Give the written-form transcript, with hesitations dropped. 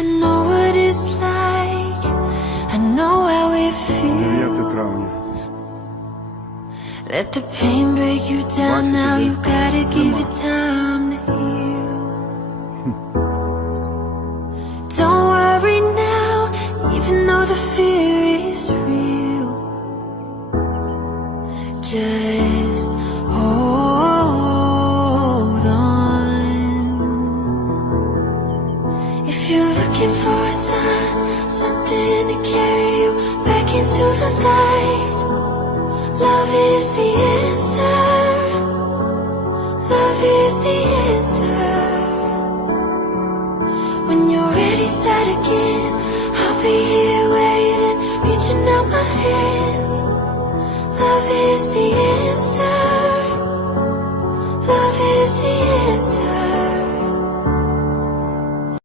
I know what it's like. I know how it feels. Травні. Let the pain break you down. Now you gotta give it time to heal. Don't worry now, even though the fear is real. Just hold on. If you're looking for a sign, something to carry you back into the light, love is the answer. Love is the answer. When you're ready, start again. I'll be here.